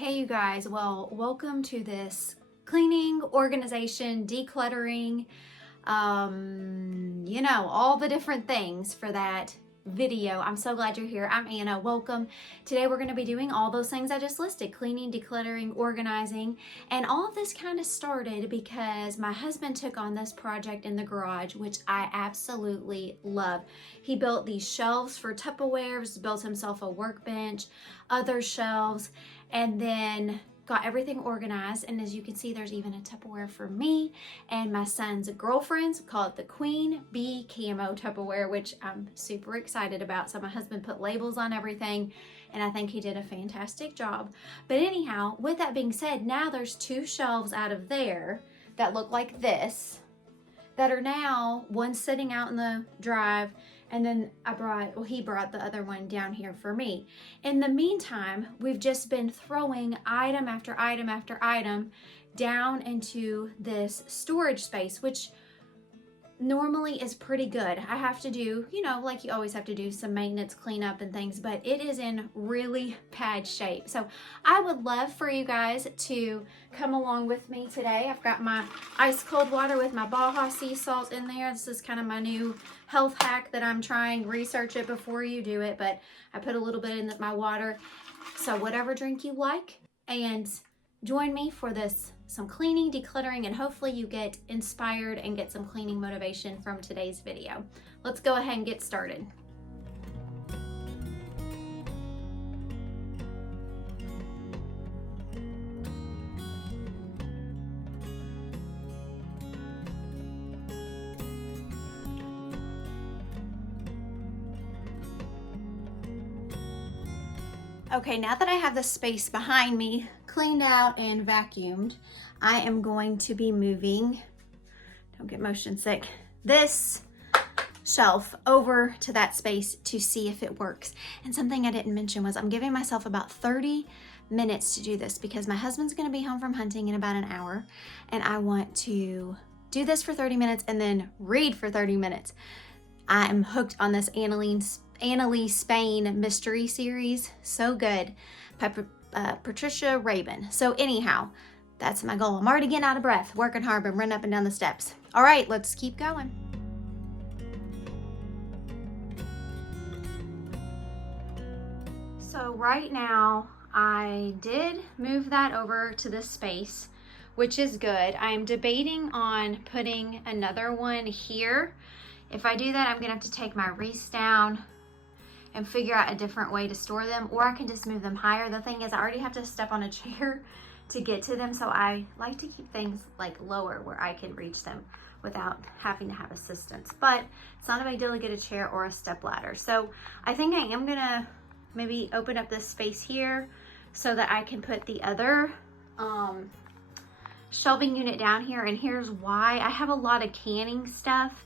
Hey you guys, well, welcome to this cleaning, organization, decluttering, all the different things for that video. I'm so glad you're here. I'm Anna. Welcome. Today we're going to be doing all those things I just listed: cleaning, decluttering, organizing. And all of this kind of started because my husband took on this project in the garage, which I absolutely love. He built these shelves for Tupperwares, built himself a workbench, other shelves, and then got everything organized. And as you can see, there's even a Tupperware for me and my son's girlfriends. Call it the Queen Bee Camo Tupperware, which I'm super excited about. So my husband put labels on everything, and I think he did a fantastic job. But anyhow, with that being said, now there's two shelves out of there that look like this that are now, one sitting out in the drive, and then he brought the other one down here for me. In the meantime, we've just been throwing item after item after item down into this storage space, which normally is pretty good. I have to do, like you always have to do, some maintenance, cleanup and things, but it is in really bad shape. So I would love for you guys to come along with me today. I've got my ice cold water with my Baja sea salt in there. This is kind of my new health hack that I'm trying. Research it before you do it, but I put a little bit in my water. So whatever drink you like, and join me for some cleaning, decluttering, and hopefully you get inspired and get some cleaning motivation from today's video. Let's go ahead and get started. Okay, now that I have the space behind me cleaned out and vacuumed, I am going to be moving, don't get motion sick, this shelf over to that space to see if it works. And something I didn't mention was I'm giving myself about 30 minutes to do this because my husband's gonna be home from hunting in about an hour, and I want to do this for 30 minutes and then read for 30 minutes. I am hooked on this Annalise Spain mystery series. So good. By Patricia Rabin. So anyhow, that's my goal. I'm already getting out of breath, working hard, but running up and down the steps. All right, let's keep going. So right now, I did move that over to this space, which is good. I am debating on putting another one here. If I do that, I'm gonna have to take my wreaths down and figure out a different way to store them, or I can just move them higher. The thing is, I already have to step on a chair to get to them, so I like to keep things like lower where I can reach them without having to have assistance. But it's not a big deal to get a chair or a step ladder. So I think I am gonna maybe open up this space here so that I can put the other shelving unit down here. And here's why. I have a lot of canning stuff,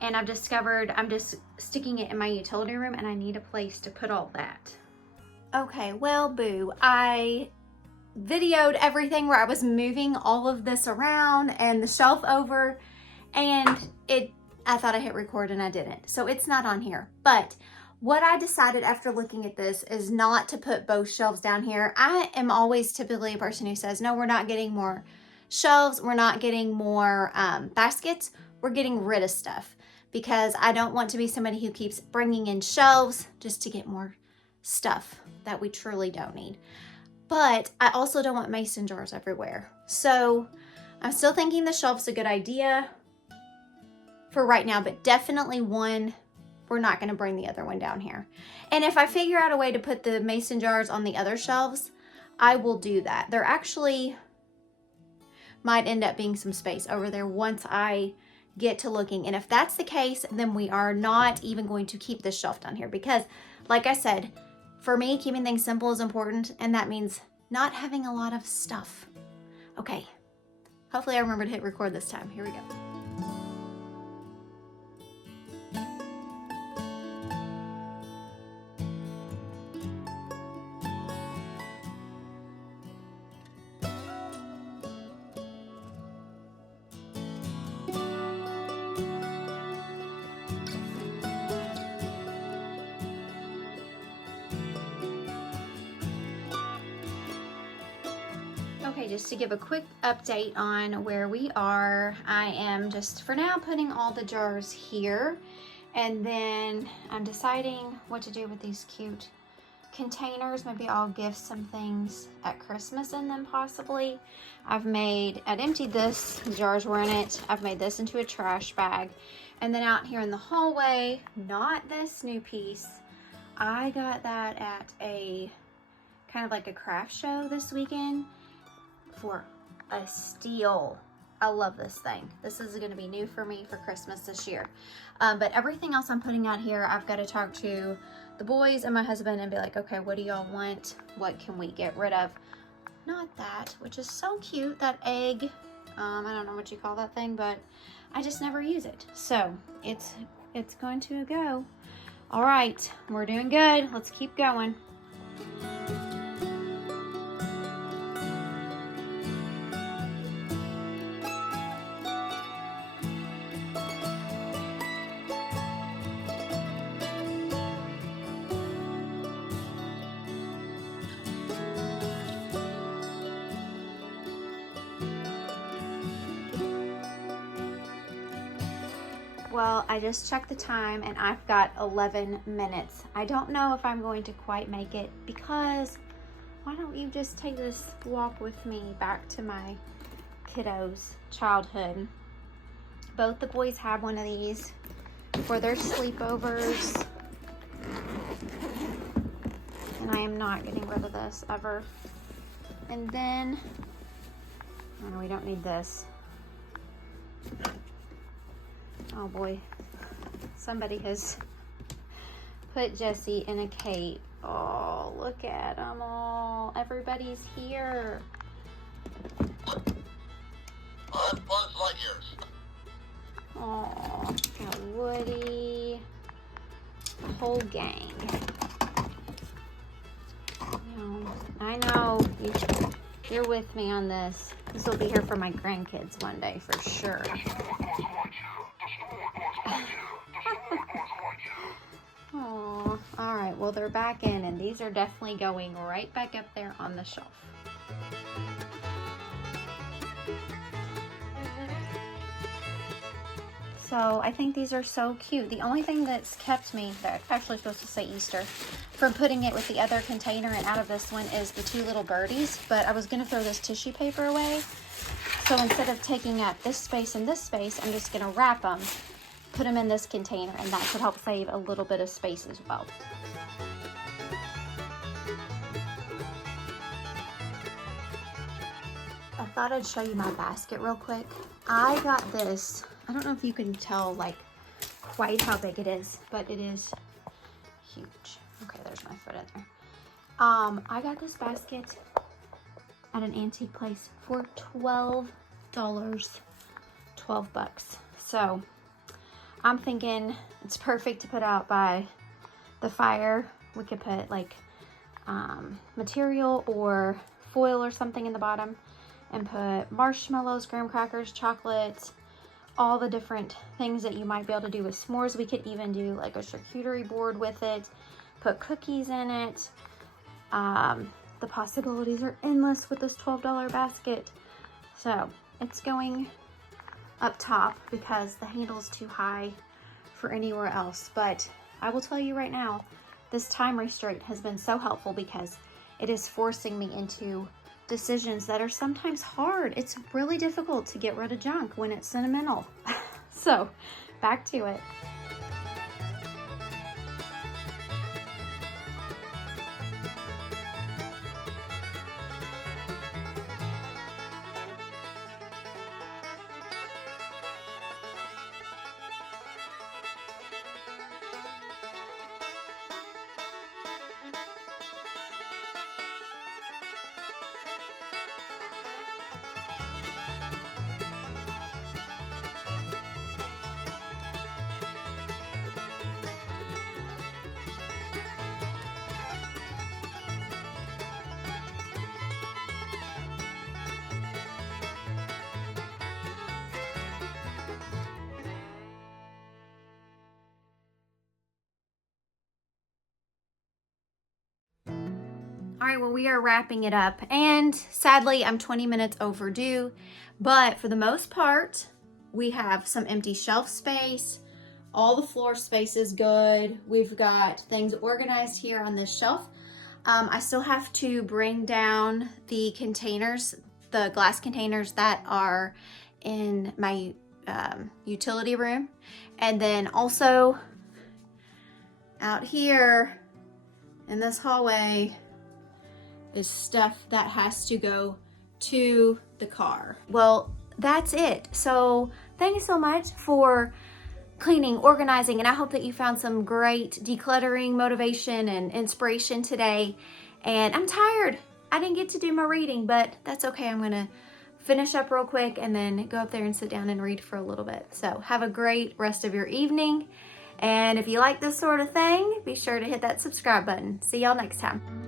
and I've discovered I'm just sticking it in my utility room, and I need a place to put all that. Okay, well, boo. I videoed everything where I was moving all of this around and the shelf over, and I thought I hit record and I didn't. So it's not on here. But what I decided after looking at this is not to put both shelves down here. I am always typically a person who says, no, we're not getting more shelves. We're not getting more baskets. We're getting rid of stuff, because I don't want to be somebody who keeps bringing in shelves just to get more stuff that we truly don't need. But I also don't want mason jars everywhere. So I'm still thinking the shelf's a good idea for right now, but definitely one, we're not gonna bring the other one down here. And if I figure out a way to put the mason jars on the other shelves, I will do that. There actually might end up being some space over there once I get to looking. And if that's the case, then we are not even going to keep this shelf down here, because like I said, for me, keeping things simple is important, and that means not having a lot of stuff. Okay, hopefully I remember to hit record this time. Here we go. just to give a quick update on where we are, I am just for now putting all the jars here, and then I'm deciding what to do with these cute containers. Maybe I'll gift some things at Christmas in them possibly. I'd emptied this, the jars were in it. I've made this into a trash bag. And then out here in the hallway, not this new piece, I got that at a kind of like a craft show this weekend for a steal. I love this thing. This is going to be new for me for Christmas this year. But everything else I'm putting out here, I've got to talk to the boys and my husband and be like, okay, what do y'all want? What can we get rid of? Not that, which is so cute, that egg. I don't know what you call that thing, but I just never use it. So it's going to go. All right, we're doing good. Let's keep going. Well, I just checked the time and I've got 11 minutes. I don't know if I'm going to quite make it because why don't you just take this walk with me back to my kiddos' childhood. Both the boys had one of these for their sleepovers. And I am not getting rid of this ever. And then, oh, we don't need this. Oh boy, somebody has put Jesse in a cape. Oh, look at them all. Everybody's here. I'm Buzz Lightyear. Oh, got Woody. The whole gang. I know. You're with me on this. This will be here for my grandkids one day for sure. Oh, all right. Well, they're back in, and these are definitely going right back up there on the shelf. So I think these are so cute. The only thing that's kept me, that's actually supposed to say Easter, from putting it with the other container and out of this one is the two little birdies. But I was going to throw this tissue paper away. So instead of taking up this space and this space, I'm just going to wrap them, put them in this container, and that should help save a little bit of space as well. I thought I'd show you my basket real quick. I got this. I don't know if you can tell like quite how big it is, but it is huge. Okay, there's my foot in there. I got this basket at an antique place for $12. 12 bucks. So I'm thinking it's perfect to put out by the fire. We could put like material or foil or something in the bottom and put marshmallows, graham crackers, chocolate, all the different things that you might be able to do with s'mores. We could even do like a charcuterie board with it, put cookies in it. The possibilities are endless with this $12 basket. So it's going up top because the handle is too high for anywhere else. But I will tell you right now, this time restraint has been so helpful because it is forcing me into decisions that are sometimes hard. It's really difficult to get rid of junk when it's sentimental. So back to it. All right, well, we are wrapping it up, and sadly, I'm 20 minutes overdue, but for the most part, we have some empty shelf space. All the floor space is good. We've got things organized here on this shelf. I still have to bring down the containers, the glass containers that are in my utility room. And then also out here in this hallway is stuff that has to go to the car. Well, that's it. So thank you so much for cleaning, organizing, and I hope that you found some great decluttering motivation and inspiration today. And I'm tired. I didn't get to do my reading, but that's okay. I'm gonna finish up real quick and then go up there and sit down and read for a little bit. So have a great rest of your evening. And if you like this sort of thing, be sure to hit that subscribe button. See y'all next time.